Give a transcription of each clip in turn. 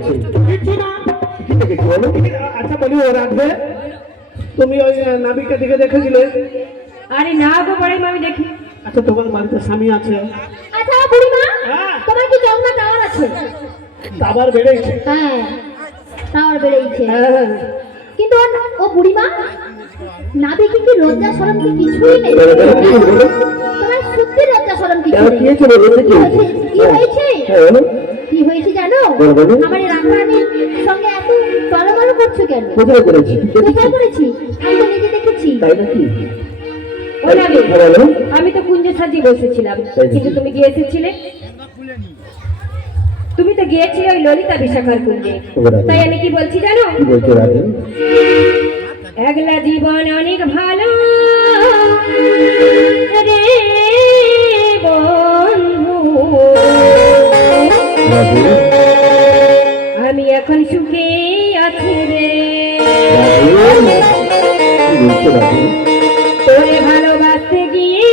দেখেছি? কিছু না। কি দেখেছি বলো? আচ্ছা বলি ও রাখবে, তুমি ওই নাবিকের দিকে দেখেছিলে? আরে না গো বড়াইমা, আমি দেখি। আচ্ছা তোমার বাড়িতে স্বামী আছে? আচ্ছা বুড়িমা, হ্যাঁ। তোমার কি জন্মা টাওয়ার আছে? আবার বেড়েছে? হ্যাঁ, টাওয়ার বেড়েছে। হ্যাঁ। কিন্তু ও বুড়িমা, নাবিকে কি লজ্জা শরম কি কিছুই নেই? তোমার সত্যি লজ্জা শরম কিছু নেই? কি হয়েছে বলো দেখি? কি হয়েছে? হ্যাঁ বলো। কি হয়েছে জানো? বলো। আমার এই রাখারানির সঙ্গে এত টলমল করছো কেন? কোথায় করেছি? কোথায় করেছি? আমি তো নিজে দেখেছি। তাই নাকি? ও নাবিক, হ্যাঁ বলো। আমি তো কুঞ্জে সাজিয়ে বসেছিলাম, কিন্তু তুমি গিয়ে এসেছিলে। তুমি তো গিয়েছিলে ওই ললিতা বিশাখার কুঞ্জে। তাই আমি কি বলছি জানো? কি বলছো রাধে? একলা জীবন অনেক ভালো রে বন্ধু, রাধে আমি এখন সুখে আছি রে। রাধে কি বলছো রাধে? তোরে ভালোবাসতে গিয়ে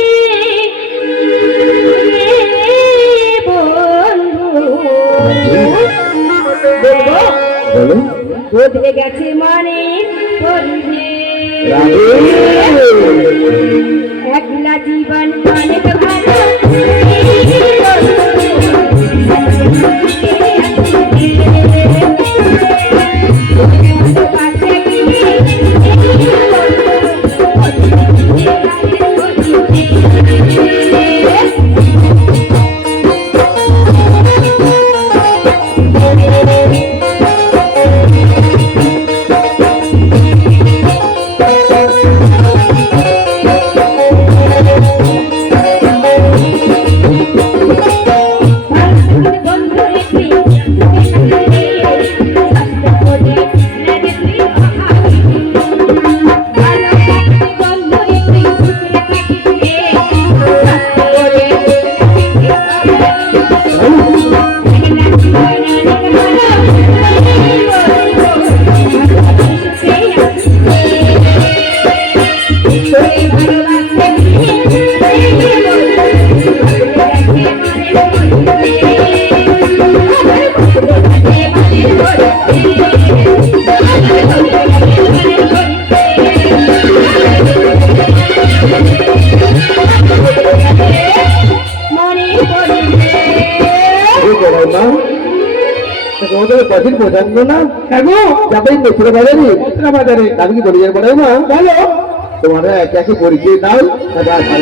রে বন্ধু, বলবো বলো। বদলে গেছে মানে একলা জীবন অনেক ভালো তোমার একে পরিচয় দাও,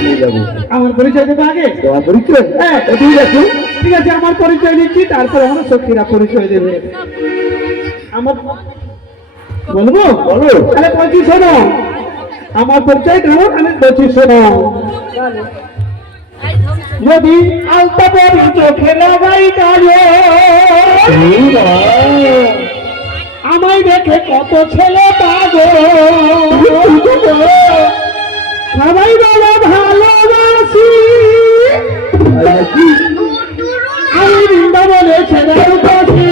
নিয়ে যাবো। আমার পরিচয় দেবো আগে? তোমার পরিচয়? হ্যাঁ ঠিক আছে, ঠিক আছে, আমার পরিচয় দিচ্ছি, তারপরে আমার সখীরা পরিচয় দেবে। আমার বলবো? বলো। আরে বলছি শোনো, আমার পরিচয় কেমন আমি বলছি শোনো। যদি আলতা পরি চোখে লাগাই কাজে, আমায় দেখে কত ছেলে পাগল, সবাই বলে ভালোবাসি, আমি বৃন্দাবনে ছেলের পাশে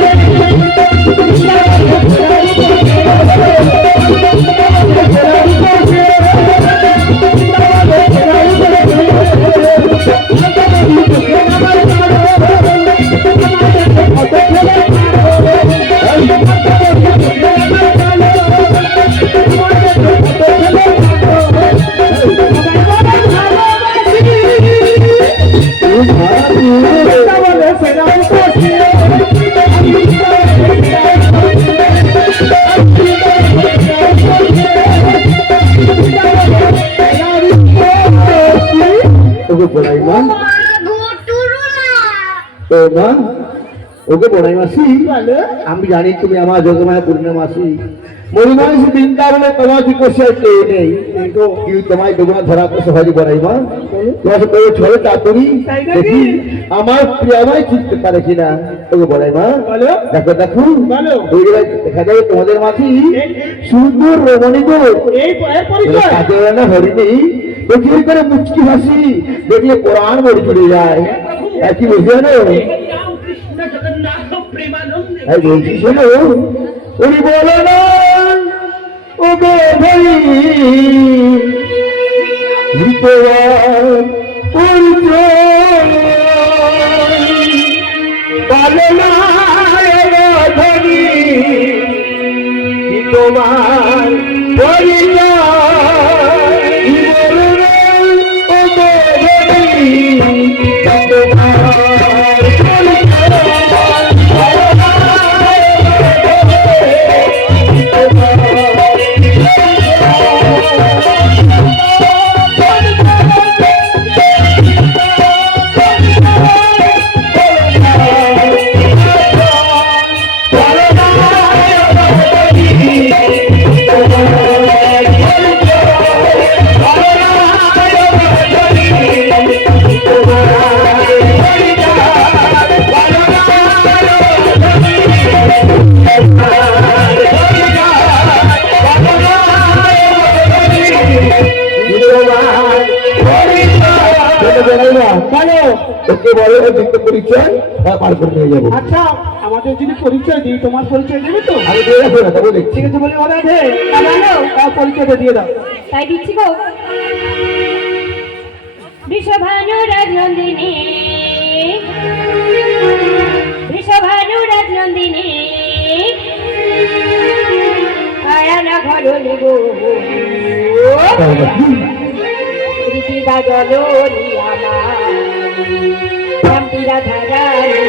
ওকে বড়াই মাসি, আমি জানি তুমি আমার যোগমায়া পূর্ণিমা মাসি। মরিমাস বৃন্দাবনে তোমার কি করছে কেউ নেই, কিন্তু তোমায় যোগমা ধরা করছে হয়তো বড়াই মা। তোমার কেউ ছড়ে তাড়াতাড়ি দেখি আমার প্রিয়ামায় চিনতে পারে কিনা। ওকে বড়াই মা দেখো দেখো, দেখা যায় তোমাদের মাঝি সুন্দর রমণীগ হরিণী, দেখি করে মুচকি হাসি দেখলে কোরআন বড়ি চলে যায়। কি বুঝে না বলছি শোনো, উনি বলো না ও গো ভাই ভালো না ধনী তোমার ওকে বলো যুক্ত পরিচয় পার করে নিয়ে যাবো। আচ্ছা আমাদের যদি পরিচয় দিই তোমার পরিচয় দেবে তো? আমি দিয়ে রাখবো না তবে দেখছি। ঠিক আছে বলি ওরা দে তার পরিচয়টা দিয়ে দাও। তাই দিচ্ছি গো। বৃষভানু রাজনন্দিনী, বৃষভানু রাজনন্দিনী, আয়ানা ঘরণী গো রীতিবা জলনী আমার শান্তি রাধারানী।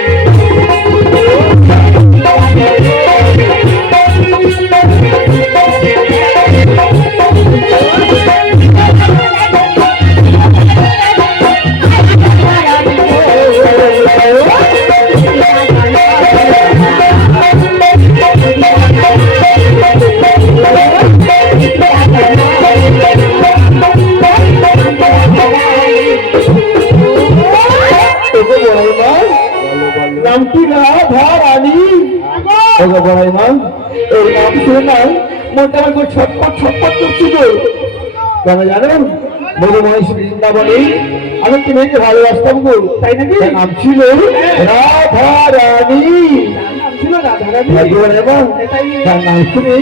নামটি রাধারানী। ওগো বড়াই মা এই নাম শুনে না মনটা আমার ছটপট ছটপট করছিল। কেন জানো মধু মহেশ বৃন্দাবনে আমি কি মেয়েকে ভালোবাসতাম গো। তাই নাকি? তার নাম ছিল রাধারানী। নাম ছিল রাধারানী। বড়াই মা তার নাম শুনে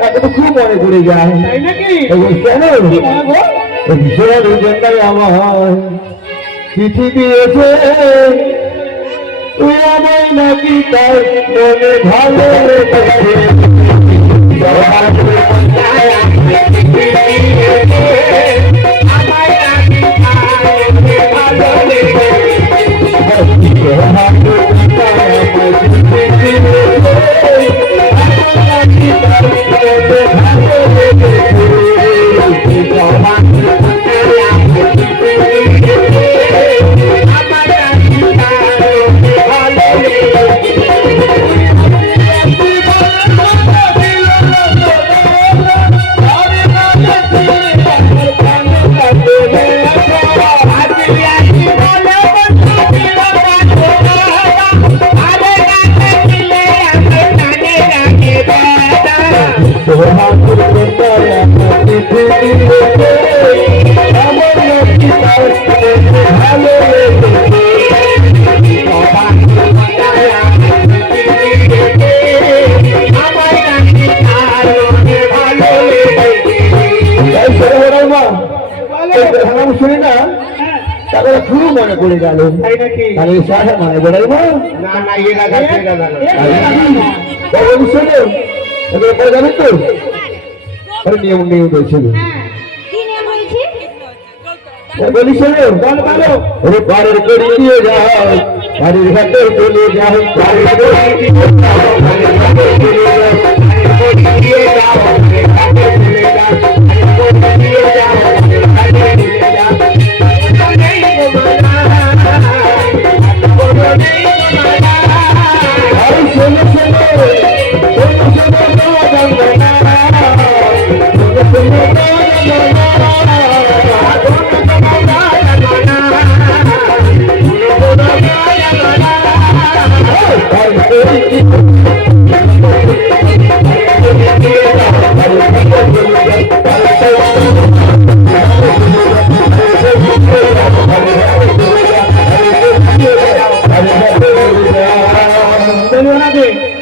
তাকে তো খুব মনে পড়ে যায়। তাই নাকি? কেন কি মনে গো? ভীষণ জন্যই আমার পৃথিবী এসে তুই আমায় নাকি তার মনে ভালো রেখেছে। শুনি না তারপরে খুব মনে পড়ে গেল। তাই নাকি? তাহলে সারা মনে পড়াই মা না না এ রাধা শোনো জানেন তো নিয়ম নিয়ম বলছিল কি নিয়ম হয়েছে? বলি শোনো বলো ওরে পাড়ের করি দিয়ে যাও বাড়ির ঘাটে চলে যাও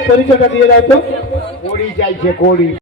পরিচয়টা দিয়ে দাও তো। করি চাইছে করি